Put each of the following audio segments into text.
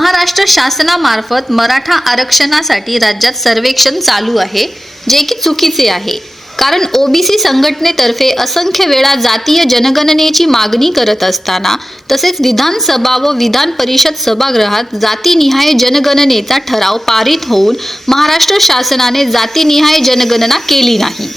महाराष्ट्र शासनामार्फत मराठा आरक्षणासाठी राज्यात सर्वेक्षण चालू आहे जे की चुकीचे आहे. कारण ओबीसी संघटनेतर्फे असंख्य वेळा जातीय जनगणनेची मागणी करत असताना तसेच विधानसभा व विधान परिषद सभागृहात जातीनिहाय जनगणनेचा ठराव पारित होऊन महाराष्ट्र शासनाने जातीनिहाय जनगणना केली नाही.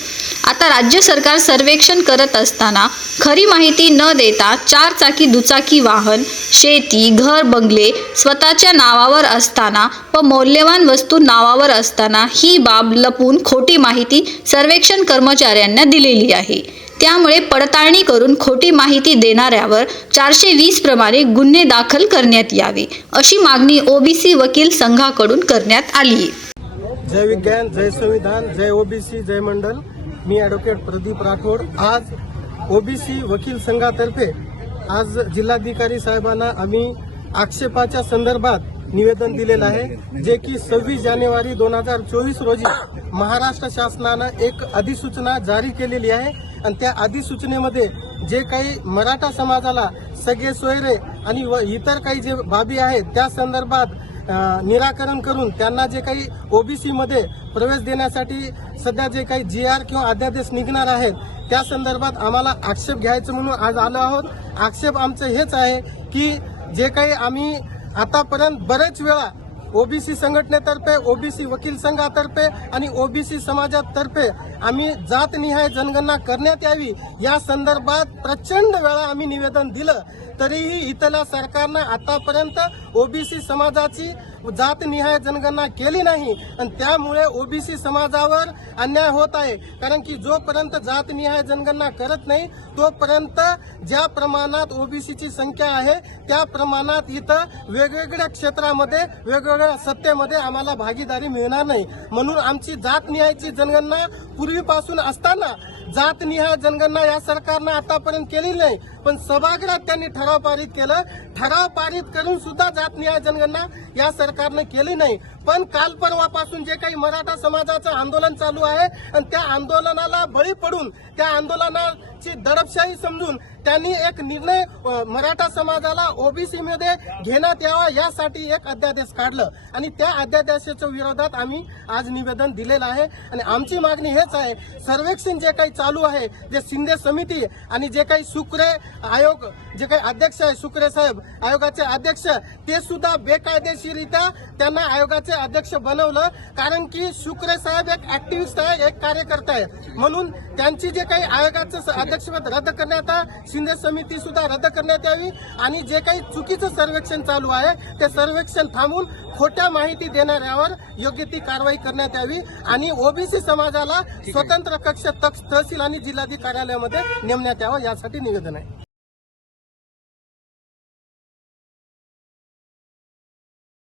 आता राज्य सरकार सर्वेक्षण करत असताना खरी माहिती न देता चार चाकी दुचाकी वाहन शेती घर बंगले स्वतःच्या नावावर असताना व मौल्यवान वस्तू नावावर असताना ही बाब लपून खोटी माहिती सर्वेक्षण कर्मचाऱ्यांना दिलेली आहे. त्यामुळे पडताळणी करून खोटी माहिती देणाऱ्यावर चारशे वीस प्रमाणे गुन्हे दाखल करण्यात यावे अशी मागणी ओबीसी वकील संघाकडून करण्यात आली आहे जय विज्ञान जय संविधान जय ओबीसी जय मंडल. मी ॲडव्होकेट प्रदीप राठोड. आज ओबीसी वकील संघातर्फे आज जिल्हाधिकारी साहेबांना आम्ही आक्षेपाच्या संदर्भात निवेदन दिलेलं आहे जे की सव्वीस जानेवारी दोन हजार चोवीस रोजी महाराष्ट्र शासनानं एक अधिसूचना जारी केलेली आहे. आणि त्या अधिसूचनेमध्ये जे काही मराठा समाजाला सगळे सोयरे आणि व इतर काही जे बाबी आहेत त्या संदर्भात निराकरण करून त्यांना जे काही ओबीसीमध्ये प्रवेश देण्यासाठी सध्या जे काही जी आर किंवा अध्यादेश निघणार आहेत त्या संदर्भात आम्हाला आक्षेप घ्यायचं म्हणून आज आलो आहोत. आक्षेप आमचं हेच आहे की जे काही आम्ही आतापर्यंत बरेच वेळा ओबीसी संघटनेतर्फे ओबीसी वकील संघातर्फे आणि ओबीसी समाजातर्फे आम्ही जातनिहाय जनगणना करण्यात यावी. या संदर्भात प्रचंड वेळा आम्ही निवेदन दिलं. तरीही इथल्या सरकारनं आतापर्यंत ओबीसी समाजाची जातनिहाय जनगणना केली नाही. आणि त्यामुळे ओबीसी समाजावर अन्याय होत आहे. कारण की जोपर्यंत जातनिहाय जनगणना करत नाही तोपर्यंत ज्या प्रमाणात ओबीसीची संख्या आहे त्या प्रमाणात इथं वेगवेगळ्या क्षेत्रामध्ये वेगवेगळ्या सत्तेमध्ये आम्हाला भागीदारी मिळणार नाही. म्हणून आमची जातनिहायची जनगणना पूर्वीपासून असताना जातनिहाय जनगणना या सरकारनं आतापर्यंत केलेली नाही. पण सभागृहात त्यांनी ठराव पारित केलं. ठराव पारित करून सुद्धा जातनिहाय जनगणना या सरकारनं केली नाही. पण काल परवापासून जे काही मराठा समाजाचं आंदोलन चालू आहे आणि त्या आंदोलनाला बळी पडून त्या आंदोलनाची दडपशाही समजून त्यांनी एक निर्णय मराठा समाजाला ओबीसी मध्ये घेण्यात यावा यासाठी एक अध्यादेश काढलं. आणि त्या अध्यादेशाच्या विरोधात आम्ही आज निवेदन दिलेलं आहे. आणि आमची मागणी हेच आहे. सर्वेक्षण जे काही चालू आहे जे शिंदे समिती आणि जे काही शुक्रे आयोग जे काही अध्यक्ष आहे शुक्रे साहेब आयोगाचे अध्यक्ष ते सुद्धा बेकायदेशीरित्या त्यांना आयोगाचे अध्यक्ष बनवलं. कारण की शुक्रे साहेब एक ऍक्टिव्हिस्ट आहे एक कार्यकर्ता आहे. म्हणून त्यांची जे काही आयोगाचं अध्यक्षपद रद्द करण्यात आ- शिंदे समिती सुद्धा रद्द करण्यात यावी. आणि जे काही चुकीचं सर्वेक्षण चालू आहे ते सर्वेक्षण थांबून खोट्या माहिती देणाऱ्यावर योग्य ती कारवाई करण्यात यावी. आणि ओबीसी समाजाला स्वतंत्र कक्ष तहसील आणि जिल्हाधिकारी कार्यालयामध्ये नेमण्यात यावं यासाठी निवेदन आहे.